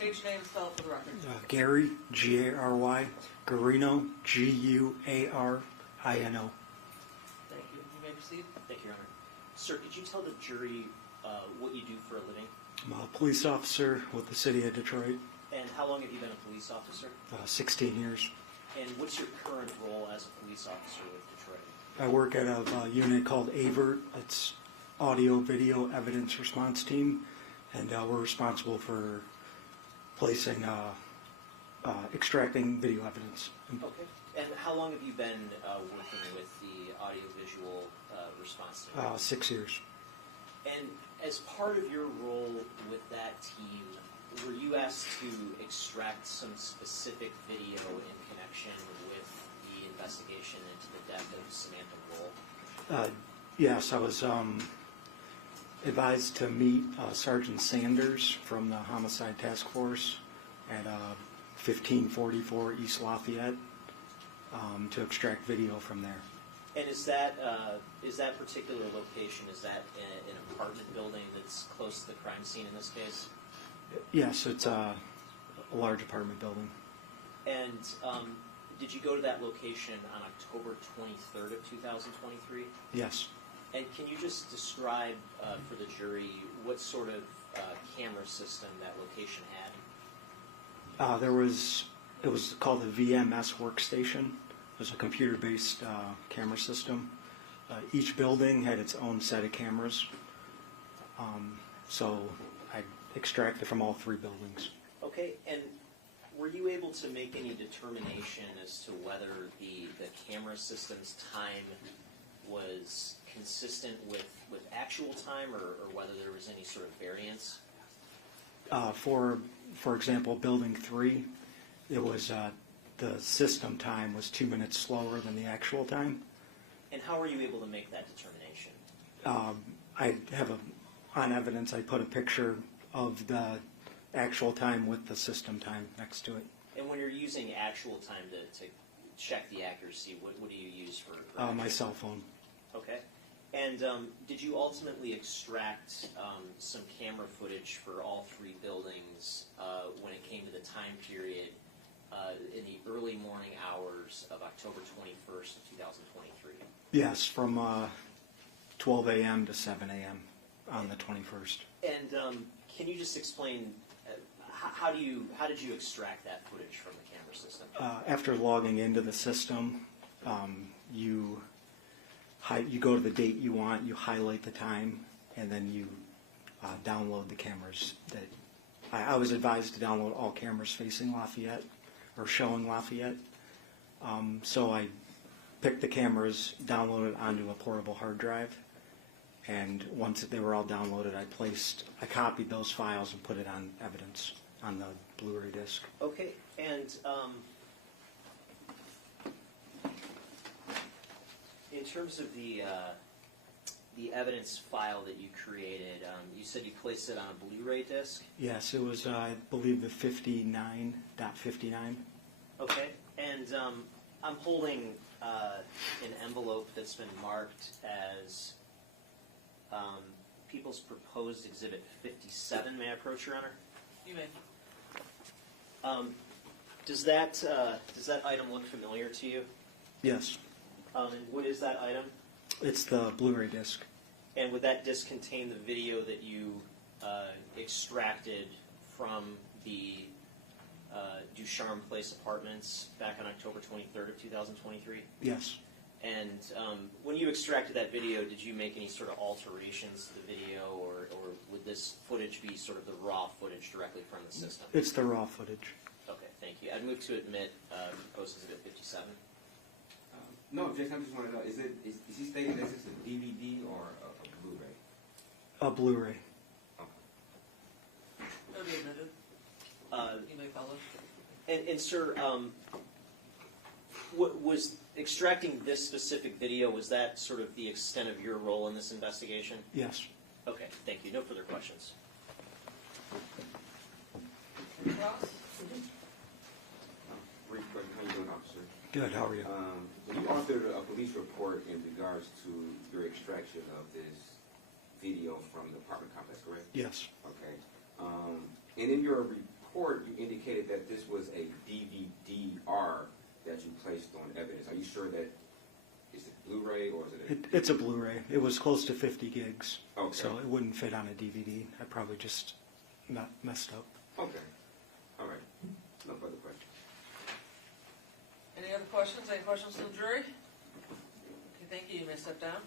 State your name and spell it for the record. Gary, G-A-R-Y, Guarino, G-U-A-R-I-N-O. Thank you. You may proceed. Thank you, Your Honor. Sir, could you tell the jury what you do for a living? I'm a police officer with the city of Detroit, And how long have you been a police officer? 16 years. And what's your current role as a police officer with Detroit? I work at a unit called AVERT. It's Audio Video Evidence Response Team, and we're responsible for placing, extracting video evidence. Okay. And how long have you been working with the audiovisual response team? 6 years. And as part of your role with that team, were you asked to extract some specific video in connection with the investigation into the death of Samantha Woll? Yes, I was advised to meet Sergeant Sanders from the Homicide Task Force at 1544 East Lafayette to extract video from there. And is that particular location, is that an apartment building that's close to the crime scene in this case? Yes, it's a large apartment building. And did you go to that location on October 23rd of 2023? Yes. And can you just describe for the jury what sort of camera system that location had? It was called the VMS workstation. It was a computer-based camera system. Each building had its own set of cameras. So I extracted from all 3 buildings. Okay, and were you able to make any determination as to whether the camera system's time was consistent with actual time, or whether there was any sort of variance? For example, building 3, it was the system time was 2 minutes slower than the actual time. And how were you able to make that determination? I have on evidence, I put a picture of the actual time with the system time next to it. And when you're using actual time to check the accuracy, what do you use for my cell phone. Okay. And did you ultimately extract some camera footage for all 3 buildings when it came to the time period in the early morning hours of October 21st of 2023? Yes, from 12 a.m. to 7 a.m. on the 21st. And can you just explain how did you extract that footage from the camera system? After logging into the system, you go to the date you want, you highlight the time, and then you download the cameras. That I was advised to download all cameras facing Lafayette or showing Lafayette. So I picked the cameras, downloaded onto a portable hard drive, and once they were all downloaded, I copied those files and put it on evidence on the Blu-ray disc. Okay, and in terms of the evidence file that you created, you said you placed it on a Blu-ray disc? Yes, it was, I believe, the 59.59. Okay, and I'm holding an envelope that's been marked as People's Proposed Exhibit 57. May I approach, Your Honor? You may. Does that item look familiar to you? Yes. And what is that item? It's the Blu-ray disc. And would that disc contain the video that you extracted from the Ducharme Place apartments back on October 23rd of 2023? Yes. And when you extracted that video, did you make any sort of alterations to the video, or would this footage be sort of the raw footage directly from the system? It's the raw footage. Okay, thank you. I'd move to admit Proposed Exhibit 57. No, Jason, I just want to know, is he stating this is a DVD or a Blu-ray? A Blu-ray. That'll be admitted. You may follow. And sir, what was extracting this specific video, was that sort of the extent of your role in this investigation? Yes. Okay, thank you. No further questions. Ross? Brief question. How you doing, officer? Good, how are you? You authored a police report in regards to your extraction of this video from the apartment complex, correct? Yes. Okay. And in your court, you indicated that this was a DVD-R that you placed on evidence. Are you sure that is it Blu-ray or is it? It's a Blu-ray. It was close to 50 gigs, Okay. so it wouldn't fit on a DVD. I probably just messed up. Okay. All right. No further questions. Any other questions? Any questions from the jury? Okay, thank you. You may step down.